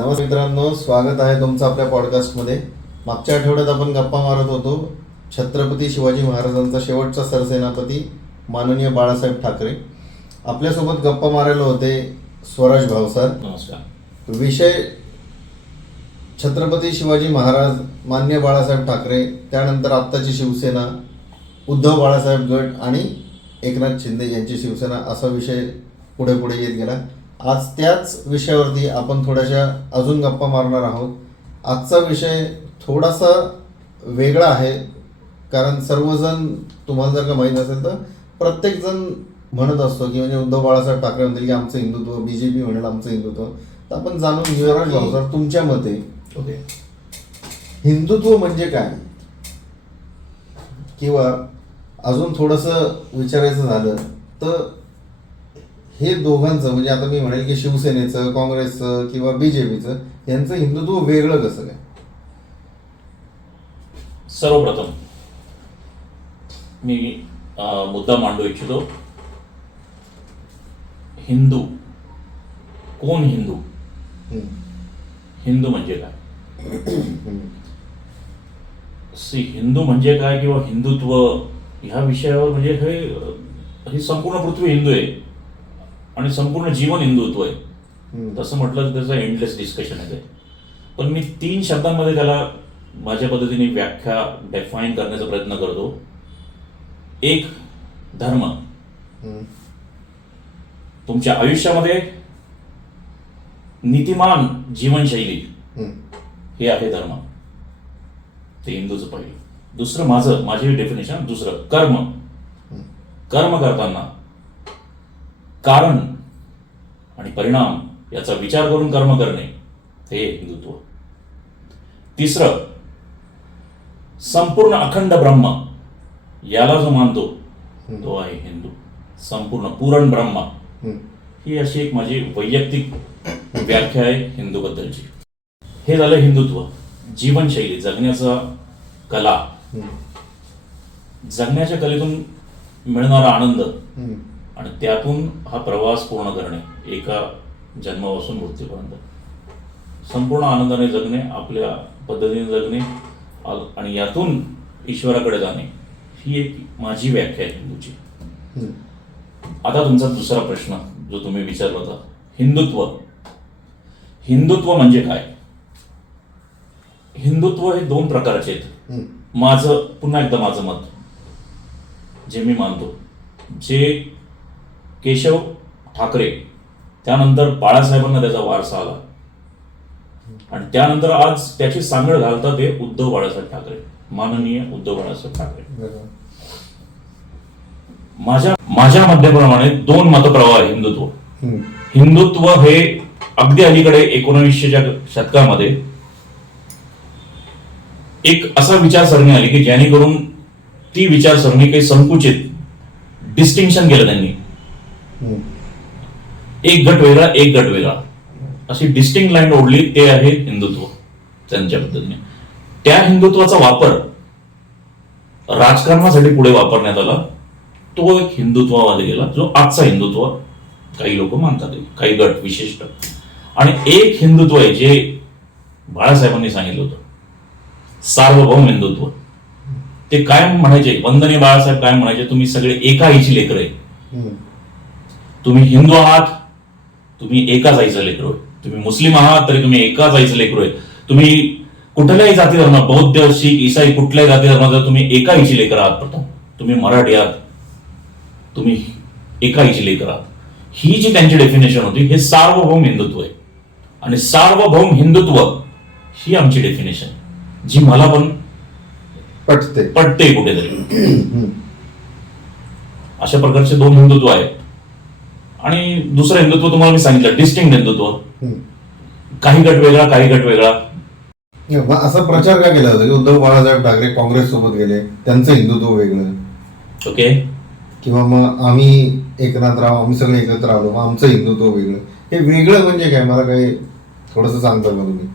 नमस्कार मित्रांनो स्वागत आहे तुमचं आपल्या पॉडकास्टमध्ये मागच्या आठवड्यात आपण गप्पा मारत होतो छत्रपती शिवाजी महाराजांचा शेवटचा सरसेनापती माननीय बाळासाहेब ठाकरे. आपल्यासोबत गप्पा मारायला होते स्वराज भावसार नमस्कार. विषय छत्रपती शिवाजी महाराज मान्य बाळासाहेब ठाकरे त्यानंतर आत्ताची शिवसेना उद्धव बाळासाहेब गट आणि एकनाथ शिंदे यांची शिवसेना असा विषय पुढे पुढे येत गेला. आज त्याच विषयावरती आपण थोड्याशा अजून गप्पा मारणार आहोत. आजचा विषय थोडासा वेगळा आहे कारण सर्वजण तुम्हाला जर का माहीत असेल तर प्रत्येकजण म्हणत असतो की म्हणजे उद्धव बाळासाहेब ठाकरे म्हणतील की आमचं हिंदुत्व बी जे पी म्हणेल आमचं हिंदुत्व. तर आपण जाणून घेऊया भाऊसाहेब तुमच्या मते ओके. हिंदुत्व म्हणजे काय? किंवा अजून थोडंसं विचारायचं झालं तर हे दोघांचं म्हणजे आता मी म्हणेल की शिवसेनेचं काँग्रेसचं किंवा बीजेपीचं यांचं हिंदुत्व वेगळं कसं काय? सर्वप्रथम मी मुद्दा मांडू इच्छितो. हिंदू कोण हिंदू. हिंदू म्हणजे काय. सी हिंदू म्हणजे काय किंवा हिंदुत्व ह्या विषयावर म्हणजे हे ही संपूर्ण पृथ्वी हिंदू आहे. आणि संपूर्ण जीवन हिंदुत्व आहे. तसं म्हटलं तर त्याचं एंडलेस डिस्कशन आहे ते. पण मी तीन शब्दांमध्ये त्याला माझ्या पद्धतीने व्याख्या डेफाईन करण्याचा प्रयत्न करतो. एक धर्म. तुमच्या आयुष्यामध्ये नीतिमान जीवनशैली. हे आहे धर्म. ते हिंदूचं पहिलं. दुसरं माझं माझी डेफिनेशन दुसरं कर्म. कर्म करताना कारण आणि परिणाम याचा विचार करून कर्म करणे हे हिंदुत्व. तिसरं संपूर्ण अखंड ब्रह्म याला जो मानतो तो आहे हिंदू. संपूर्ण पूर्ण ब्रह्म. ही अशी एक माझी वैयक्तिक व्याख्या आहे हिंदूबद्दलची. हे झालं हिंदुत्व. जीवनशैली जगण्याचा कला. जगण्याच्या कलेतून मिळणारा आनंद. आणि त्यातून हा प्रवास पूर्ण करणे एका जन्मापासून मृत्यूपर्यंत. संपूर्ण आनंदाने जगणे आपल्या पद्धतीने जगणे आणि यातून ईश्वराकडे जाणे ही एक माझी व्याख्या आहे हिंदूची. आता तुमचा दुसरा प्रश्न जो तुम्ही विचारला होता हिंदुत्व. हिंदुत्व म्हणजे काय? हिंदुत्व हे दोन प्रकारचे आहेत. माझं पुन्हा एकदा माझं मत. जे मी मानतो. जे केशव ठाकरे त्यानंतर बाळासाहेबांना त्याचा वारसा आला आणि त्यानंतर आज त्याची सांगड घालतात ते उद्धव बाळासाहेब ठाकरे माननीय उद्धव बाळासाहेब ठाकरे. माझ्या माझ्या मध्यप्रमाणे दोन मतप्रवाह आहे हिंदुत्व. हिंदुत्व हे अगदी अलीकडे एकोणवीसशेच्या शतकामध्ये एक असा विचारसरणी आली की जेणेकरून ती विचारसरणी काही संकुचित डिस्टिंक्शन केलं त्यांनी. एक गट वेगळा एक गट वेगळा. अशी डिस्टिंग लाईन ओढली ते आहे हिंदुत्व त्यांच्या पद्धतीने त्या हिंदुत्वाचा वापर राजकारणासाठी पुढे वापरण्यात आला. तो एक हिंदुत्वामध्ये गेला जो आजचा हिंदुत्व काही लोक मानतात काही गट विशिष्ट. आणि एक हिंदुत्व आहे जे बाळासाहेबांनी सांगितलं होतं. सार्वभौम हिंदुत्व. ते काय म्हणायचे वंदने बाळासाहेब काय म्हणायचे तुम्ही सगळे एका आईची लेकर आहे. तुम्ही हिंदू आहात तुम्ही एकाच आईचं लेकरू आहे. तुम्ही मुस्लिम आहात तरी तुम्ही एकाच आईचं लेकरू आहे. तुम्ही कुठल्याही जाती धर्म बौद्ध शीख ईसाई कुठल्याही जाती धर्माचा तुम्ही एका आईची लेकर आहात प्रथम तुम्ही मराठी आहात तुम्ही एका आईची लेकर आहात. ही जी त्यांची डेफिनेशन होती हे सार्वभौम हिंदुत्व आहे. आणि सार्वभौम हिंदुत्व ही आमची डेफिनेशन जी मला पण पटते. पटते कुठेतरी. अशा प्रकारचे दोन हिंदुत्व आहेत आणि दुसरं हिंदुत्व तुम्हाला मी सांगितलं डिस्टिंग हिंदुत्व. काही गट वेगळा काही गट वेगळा. असा प्रचार का केला होता की उद्धव बाळासाहेब ठाकरे काँग्रेस सोबत गेले त्यांचं हिंदुत्व वेगळं? ओके. किंवा मग आम्ही एकनाथराव आम्ही सगळे एकत्र आलो मग आमचं हिंदुत्व वेगळं. हे वेगळं म्हणजे काय? मला काही थोडस सांगता का तुम्ही?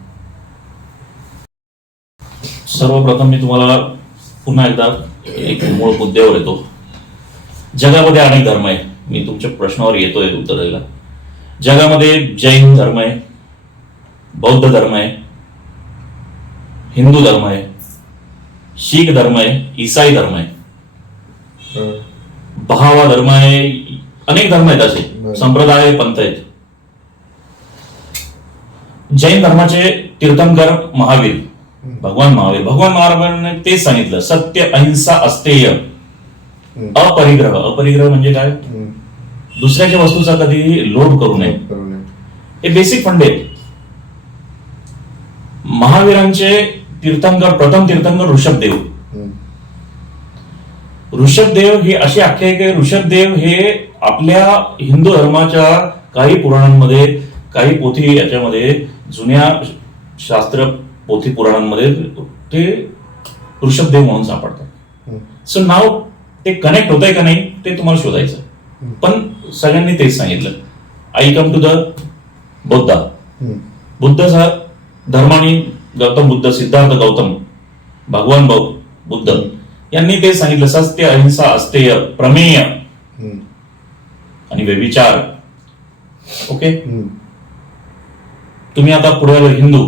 सर्वप्रथम मी तुम्हाला पुन्हा एकदा एक मूळ मुद्द्यावर येतो. जगामध्ये अनेक धर्म आहे मी तुमच्या प्रश्नावर येतोय उत्तर द्यायला. जगामध्ये जैन धर्म आहे बौद्ध धर्म आहे हिंदू धर्म आहे शीख धर्म आहे ईसाई धर्म आहे. बहावा धर्म आहे अनेक धर्म आहेत असे. संप्रदाय पंथ आहेत. जैन धर्माचे तीर्थंकर महावीर. भगवान महावीर. भगवान महावीरांनी तेच सांगितलं सत्य अहिंसा अस्तेय. अपरिग्रह अपरिग्रह म्हणजे काय. दुसऱ्याच्या वस्तूचा कधी लोभ करू नये. हे बेसिक फंडे आहेत महावीरांचे तीर्थंकर प्रथम तीर्थंकर ऋषभदेव. ऋषभदेव ही अशी आख्यायिका आहे ऋषभदेव हे आपल्या हिंदू धर्माच्या काही पुराणांमध्ये काही पोथी याच्यामध्ये जुन्या शास्त्र पोथी पुराणांमध्ये ते ऋषभदेव म्हणून सापडतात. सो नाव ते कनेक्ट होतंय का नाही ते तुम्हाला शोधायचं. पण सगळ्यांनी तेच सांगितलं I come to the Buddha. Buddha सा धर्माने गौतम बुद्ध सिद्धार्थ गौतम भगवान भाऊ बुद्ध यांनी ते सांगितलं सत्य अहिंसा अस्तेय प्रमेय. आणि व्यभिचार ओके. तुम्ही आता पुढे आलो हिंदू.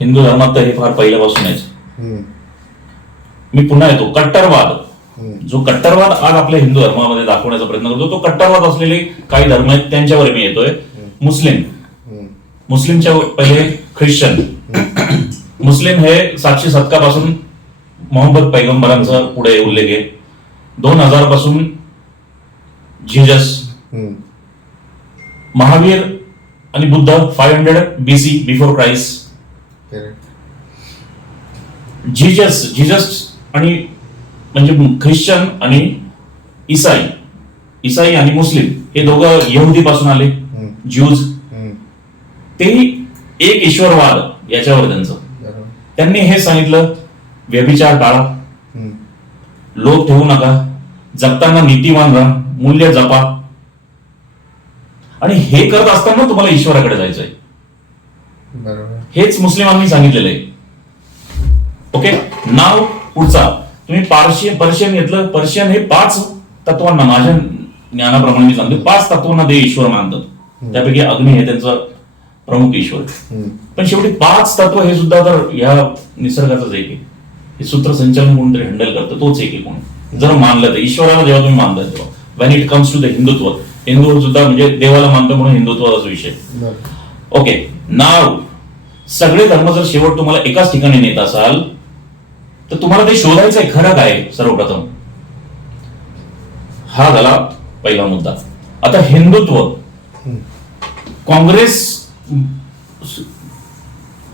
हिंदू धर्मात तर हे फार पहिल्यापासून आहे. मी पुन्हा येतो कट्टरवाद. जो कट्टरवाद आज आपल्या हिंदू धर्मामध्ये दाखवण्याचा प्रयत्न करतो तो कट्टरवाद असलेले काही धर्म आहेत त्यांच्यावर मी येतोय. मुस्लिम. मुस्लिमच्या पहिले ख्रिश्चन. मुस्लिम हे सातशे शतकापासून मोहम्मद पैगंबरांचा पुढे उल्लेख आहे. दोन हजारपासून जिजस. महावीर आणि Buddha five hundred BC before Christ Correct. Jesus Jesus आणि म्हणजे ख्रिश्चन आणि इसाई इसाई आणि मुस्लिम हे दोघं यहुदी पासून आले. ज्यूज. तेही एक ईश्वरवाद याच्यावर त्यांचं. त्यांनी हे सांगितलं व्यभिचार टाळा. लोभ ठेवू नका जगताना नीतिवान राहा मूल्य जपा आणि हे करत असताना तुम्हाला ईश्वराकडे जायचंय बरोबर. हेच मुस्लिमांनी सांगितलेलं आहे ओके नाव पुढचा तुम्ही पार्शियन पर्शियन घेतलं पर्शियन हे पाच तत्वांना माझ्या ज्ञानाप्रमाणे मी सांगतो पाच तत्वांना ते ईश्वर मानतात. त्यापैकी अग्नी हे त्यांचं प्रमुख ईश्वर. पण शेवटी पाच तत्व हे सुद्धा तर या निसर्गाचंच एक आहे. हे सूत्रसंचालन कोणतरी हँडल करतं तोच एक कोण. जर मानलं तर ईश्वराला जेव्हा तुम्ही मानताय तेव्हा. When it comes to the Hindutva Hindu सुद्धा म्हणजे देवाला मानतो म्हणून हिंदुत्वाचा विषय. ओके नाव सगळे धर्म जर शेवट तुम्हाला एकाच ठिकाणी नेत असाल तर तुम्हाला ते शोधायचं आहे खरं काय सर्वप्रथम? हा झाला पहिला मुद्दा. आता हिंदुत्व. काँग्रेस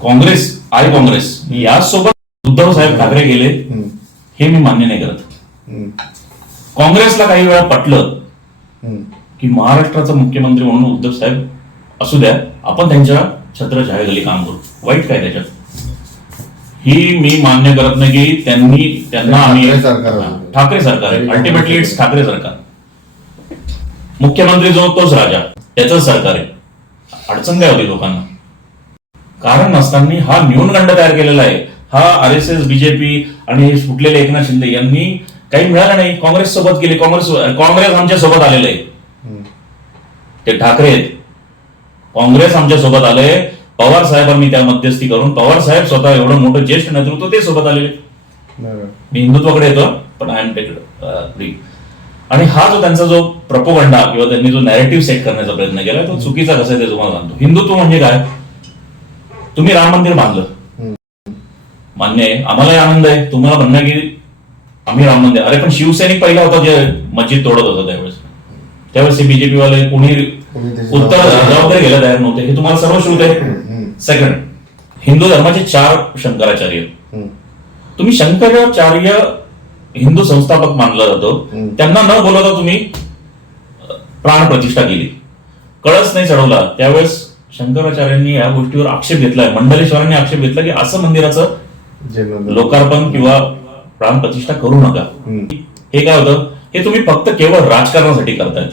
काँग्रेस आय काँग्रेस यासोबत उद्धव साहेब ठाकरे गेले हे मी मान्य नाही करत. काँग्रेसला काही वेळा पटलं की महाराष्ट्राचा मुख्यमंत्री म्हणून उद्धव साहेब असू द्या आपण त्यांच्या छत्रछायाखाली काम करू. वाईट काय त्याच्यात? ही मी मान्य करत नाही की त्यांनी त्यांना आम्ही ठाकरे सरकार आहे. अल्टिमेटली इट्स ठाकरे सरकार. मुख्यमंत्री जो तो राजा. त्याच सरकार आहे. अडचण काय होती लोकांना? कारण नसताना हा न्यूनगंड तयार केलेला आहे. हा आर एस एस बीजेपी आणि हे सुटलेले एकनाथ शिंदे यांनी काही मिळालं नाही. काँग्रेस सोबत गेले. काँग्रेस काँग्रेस आमच्यासोबत आलेलं आहे. ते ठाकरे आहेत. काँग्रेस आमच्यासोबत आले पवार साहेबांनी त्या मध्यस्थी करून पवार साहेब स्वतः एवढं मोठं ज्येष्ठ नेतृत्व ते सोबत आलेले. मी हिंदुत्वाकडे येतो पण आय एम टेक आणि हा जो त्यांचा जो प्रपोगंडा किंवा त्यांनी जो नॅरेटिव्ह सेट करण्याचा प्रयत्न केला तो चुकीचा कसा आहे ते तुम्हाला सांगतो. हिंदुत्व म्हणजे काय? तुम्ही राम मंदिर बांधलं. मान्य आहे आम्हालाही आनंद आहे. तुम्हाला म्हणणं की आम्ही राम मंदिर अरे पण शिवसैनिक पहिला होता जे मस्जिद तोडत होता त्यावेळेस. त्यावेळेस बीजेपी वाले कोणी उत्तर जबाबदारी- घ्यायला तयार नव्हते. हे तुम्हाला सर्व श्रुत आहे. सेकंड हिंदू धर्माचे चार शंकराचार्य. तुम्ही शंकराचार्य हिंदू संस्थापक मानला जातो. त्यांना न बोलवता तुम्ही प्राण प्रतिष्ठा केली. कळस नाही चढवला. त्यावेळेस शंकराचार्यांनी या गोष्टीवर आक्षेप घेतलाय. मंडलेश्वरांनी आक्षेप घेतला की असं मंदिराचं लोकार्पण किंवा प्राण प्रतिष्ठा करू नका. हे काय होतं? हे तुम्ही फक्त केवळ राजकारणासाठी करतायत.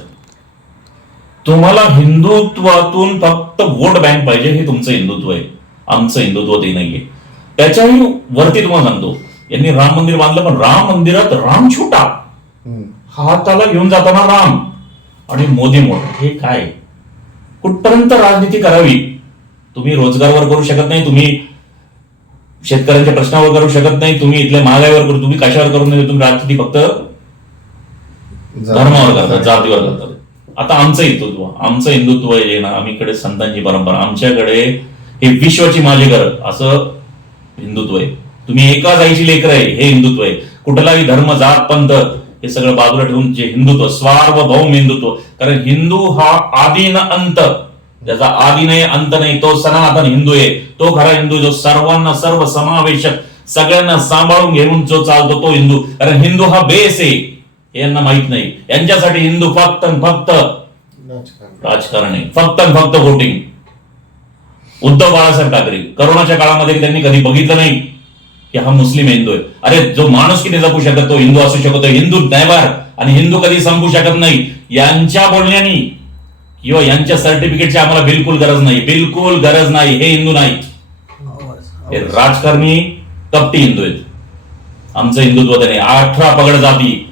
तुम्हाला हिंदुत्वातून फक्त वोट बँक पाहिजे हे तुमचं हिंदुत्व आहे. आमचं हिंदुत्व ते नाहीये. त्याच्याही वरती तुम्हाला सांगतो. यांनी राम मंदिर बांधलं पण राम मंदिरात राम छोटा. हाताला घेऊन जाताना राम आणि मोदी मोठा. हे काय? कुठपर्यंत राजनीती करावी? तुम्ही रोजगारावर करू शकत नाही तुम्ही शेतकऱ्यांच्या प्रश्नावर करू शकत नाही तुम्ही इथल्या महागाईवर करू तुम्ही कशावर करू नये तुम्ही रात्री फक्त धर्मावर करतात जातीवर करतात आता आमचं हिंदुत्व आमचं हिंदुत्व आहे ना आम्हीकडे संतांची परंपरा आमच्याकडे हे विश्वाची माझे घर असं हिंदुत्व आहे. तुम्ही एका आईची लेकर आहे हे हिंदुत्व आहे. कुठलाही धर्म जात पंथ हे सगळं बाजूला ठेवून जे हिंदुत्व स्वार्वभौम हिंदुत्व. कारण हिंदू हा आदी न अंत. ज्याचा आदी नाही अंत नाही तो सनातन हिंदू आहे. तो खरा हिंदू जो सर्वांना सर्व समावेशक सगळ्यांना सांभाळून घेऊन जो चालतो तो हिंदू. कारण हिंदू हा बेस आहे. यांना माहीत नाही. यांच्यासाठी हिंदू फक्त फक्त राजकारण. आहे. फक्त फक्त वोटिंग उद्धव बाळासाहेब ठाकरे. करोनाच्या काळामध्ये त्यांनी कधी बघितलं नाही की हा मुस्लिम हिंदू आहे. अरे जो माणूस किती जपू शकत तो हिंदू असू शकतो हिंदू नेवर आणि हिंदू कधी संपू शकत नाही. यांच्या बोलण्यानी किंवा यांच्या सर्टिफिकेटची आम्हाला बिलकुल गरज नाही. बिलकुल गरज नाही. हे हिंदू नाही. राजकारणी कपटी हिंदू आहेत. आमचं हिंदुत्व त्याने. अठरा पगड जाती.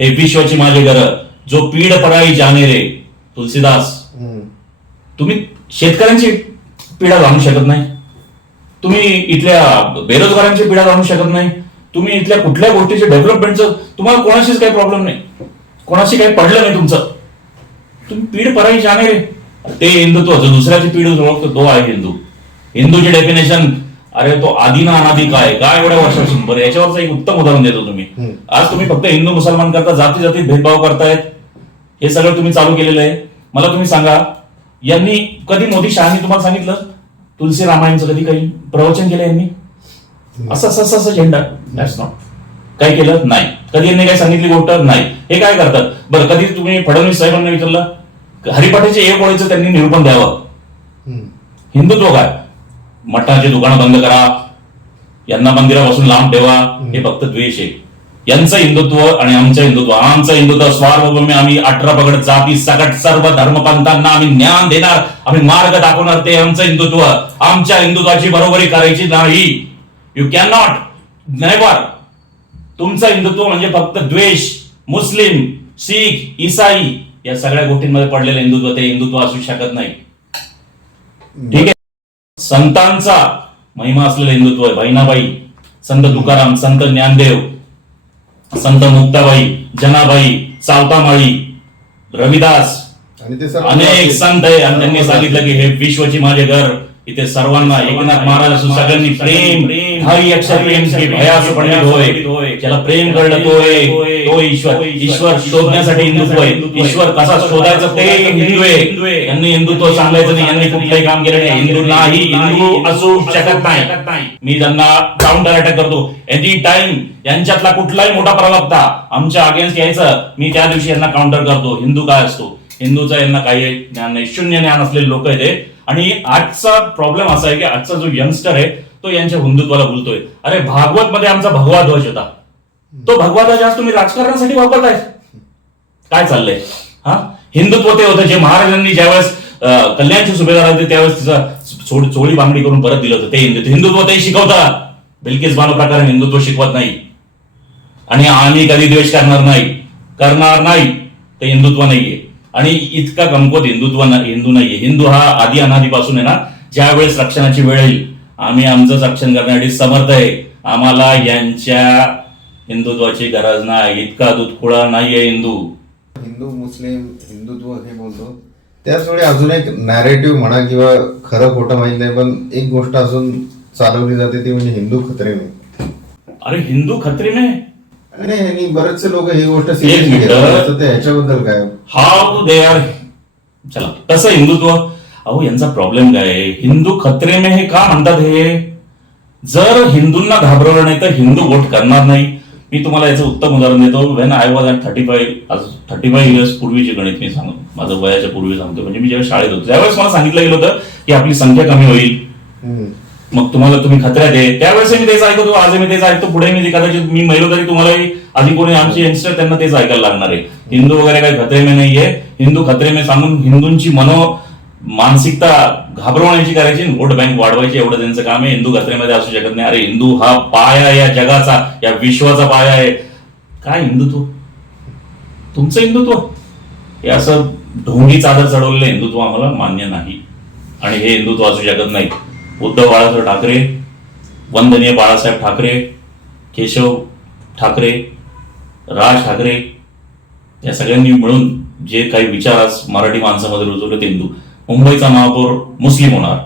हे विश्वाची माझे घर जो पीड पडाई जाणे रे तुलसीदास. तुम्ही शेतकऱ्यांची पीडा जाणू शकत नाही. तुम्ही इथल्या बेरोजगारांची पीडा जाणू शकत नाही. तुम्ही इथल्या कुठल्या गोष्टीचे डेव्हलपमेंटचं तुम्हाला कोणाशीच काही प्रॉब्लेम नाही. कोणाशी काही पडलं नाही तुमचं. तुम्ही पीड पराई जाणे रे. ते हिंदुत्व जो दुसऱ्याची पीड ओळखतो तो आहे हिंदू. हिंदूची डेफिनेशन अरे तो आधी ना अनादी काय? काय एवढ्या वर्षापासून? बरं याच्यावरचं एक उत्तम उदाहरण देतो तुम्ही. आज तुम्ही फक्त हिंदू मुसलमान करता जाती जातीत भेदभाव करतायत. हे सगळं तुम्ही चालू केलेलं आहे. मला तुम्ही सांगा यांनी कधी मोदी शहानी तुम्हाला सांगितलं? तुलसी रामायणचं कधी काही प्रवचन केलं यांनी? असं असं असं असं झेंडा. दॅट्स नॉट काय केलं? नाही. कधी यांनी काही सांगितली गोष्ट? नाही. हे काय करतात? बरं कधी तुम्ही फडणवीस साहेबांना विचारलं? हरिपाठाचे एक ओळीचं त्यांनी निरूपण द्यावं. हिंदुत्व काय? मठाचे दुकानं बंद करा. यांना मंदिरापासून लांब ठेवा. हे फक्त द्वेष आहे. यांचं हिंदुत्व आणि आमचं हिंदुत्व. आमचं हिंदुत्व स्वार्वभूमी. आम्ही अठरा पगड जाती सकट सर्व धर्मपंथांना आम्ही ज्ञान देणार. आम्ही मार्ग दाखवणार. ते आमचं हिंदुत्व. आमच्या हिंदुत्वाची बरोबरी करायची नाही. यू कॅन नॉट नेव्हर तुमचं हिंदुत्व म्हणजे फक्त द्वेष. मुस्लिम शीख इसाई या सगळ्या गोष्टींमध्ये पडलेलं हिंदुत्व. ते हिंदुत्व असू शकत नाही. ठीक आहे? संतांचा महिमा असलेलं हिंदुत्व आहे. बहिणाबाई संत तुकाराम संत ज्ञानदेव संत मुक्ताबाई जनाबाई सावतामाळी रविदास. अनेक संत आहे. आणि त्यांनी सांगितलं की हे विश्वची माझे घर. इथे सर्वांना एकनाथ महाराज सगळ्यांनी प्रेम हरी अक्षर प्रेम की भयास पंडित होय ज्याला प्रेम कळलं तो आहे तो ईश्वर। ईश्वर शोधण्यासाठी हिंदुत्व आहे ईश्वर कसा शोधायचं ते हिंदू आहे यांनी हिंदुत्व सांगायचं नाही यांनी कुठलंही काम केलं नाही। हिंदू नाही। हिंदू असू शकत नाही। मी त्यांना काउंटर अटॅक करतो। एनी टाइम यांच्यातला कुठलाही मोठा प्रवक्ता आमच्या अगेन्स्ट यायचं मी त्या दिवशी यांना काउंटर करतो। हिंदू काय असतो? हिंदूचा यांना काही ज्ञान नाही शून्य ज्ञान असलेले लोक आहेत. आणि आजचा प्रॉब्लेम असा आहे की आजचा जो यंगस्टर आहे तो यांच्या हिंदुत्वाला बोलतोय अरे भागवत मध्ये आमचा भगवा ध्वज होता. तो भगवा ध्वज आज तुम्ही राजकारणासाठी वापरताय. काय चाललंय? हा? हिंदुत्व ते होतं. जे महाराजांनी ज्यावेळेस कल्याणचे सुभेदार होते त्यावेळेस तिचा चोड- चोळी बांगडी करून परत दिलं होतं. ते हिंदुत्व हिंदुत्व ते शिकवतात बिलकेस बानो प्रकारे हिंदुत्व शिकवत नाही. आणि आम्ही कधी द्वेष करणार नाही. करणार नाही. ते हिंदुत्व नाहीये. आणि इतका कमकुवत हिंदुत्व हिंदू नाहीये. हिंदू हा आधी अनादीपासून आहे ना ज्या वेळेस रक्षणाची वेळ येईल आम्ही आमचंच रक्षण करण्यासाठी समर्थ आहे. आम्हाला यांच्या हिंदुत्वाची गरज नाही. इतका दुधखुळा नाहीये हिंदू. हिंदू मुस्लिम हिंदुत्व हे बोलतो. त्याच वेळी अजून एक नॅरेटिव्ह म्हणा किंवा खरं खोटं माहीत नाही पण एक गोष्ट अजून चालवली जाते ती म्हणजे हिंदू खतरे में. अरे हिंदू खत्री में? आणि बरेचसे लोक ही गोष्ट मिनिट. घेतात. ह्याच्याबद्दल काय? हाऊ दे आर चला कसं हिंदुत्व? अहो यांचा प्रॉब्लेम काय आहे? हिंदू खत्रे में हे का म्हणतात हे? जर हिंदूंना घाबरवलं नाही तर हिंदू वोट करणार नाही. मी तुम्हाला याचं उत्तम उदाहरण देतो. When I was at thirty five आज थर्टी फाईव्ह इयर्स पूर्वीचे गणित मी सांगतो. माझं वयाच्या पूर्वी सांगतो. म्हणजे मी जेव्हा शाळेत होतो त्यावेळेस मला सांगितलं गेलं होतं की आपली संख्या कमी होईल. मग तुम्हाला तुम्ही खतऱ्यात आहे त्यावेळेस मी तेच ऐकतो आज मी तेच ऐकतो. पुढे मी कदाचित मी महिलो तरी तुम्हालाही आधी कोणी आमचे यंगस्टर त्यांना तेच ऐकायला लागणार आहे. हिंदू वगैरे काही खतरे में नाहीये. हिंदू खतरे में सांगून हिंदूंची मनो मानसिकता घाबरवण्याची करायची वोट बँक वाढवायची एवढं त्यांचं काम आहे. हिंदू खतरेमध्ये असू शकत नाही. अरे हिंदू हा पाया या जगाचा या विश्वाचा पाया आहे. काय हिंदुत्व तुमचं हिंदुत्व हे असं ढोंगी चादर चढवलेलं हिंदुत्व आम्हाला मान्य नाही. आणि हे हिंदुत्व असू शकत नाही. उद्धव बाळासाहेब ठाकरे वंदनीय बाळासाहेब ठाकरे केशव ठाकरे राज ठाकरे या सगळ्यांनी मिळून जे काही विचार आज मराठी माणसामध्ये रुजवले ते हिंदू मुंबईचा महापौर मुस्लिम होणार.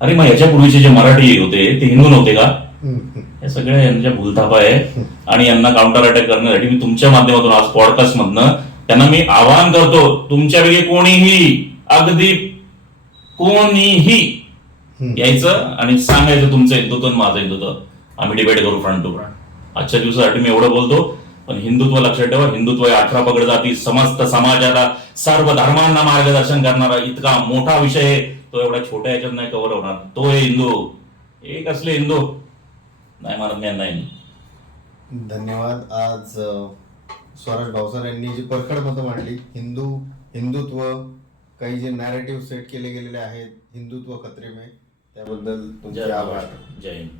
अरे मग याच्यापूर्वीचे जे मराठी होते ते हिंदू नव्हते का? या सगळ्या यांच्या भूलथापा आहे. आणि यांना काउंटर अटॅक करण्यासाठी मी तुमच्या माध्यमातून आज पॉडकास्ट मधनं त्यांना मी आवाहन करतो तुमच्यापैकी कोणीही अगदी कोणीही यायचं आणि सांगायचं तुमचं हिंदुत्व माझं हिंदुत्व. आम्ही डिबेट करू फ्रंट टू फ्रंट आजच्या दिवसासाठी मी एवढं बोलतो. पण हिंदुत्व लक्षात ठेवा हिंदुत्व हे अठरा पगड जाती समस्त समाजाला सर्व धर्मांना मार्गदर्शन करणारा इतका मोठा विषय आहे. तो एवढ्या छोट्या ह्याच्यात नाही कव्हर होणार. तो आहे हिंदू. एक असले हिंदू. नाही मानत हिंदू. धन्यवाद. आज स्वराज भावसार यांनी जी परखड मतं मांडली हिंदू हिंदुत्व काही जे नॅरेटिव्ह सेट केले गेलेले आहेत हिंदुत्व खत्रे में त्याबद्दल तुमचे आभार. जय हिंद.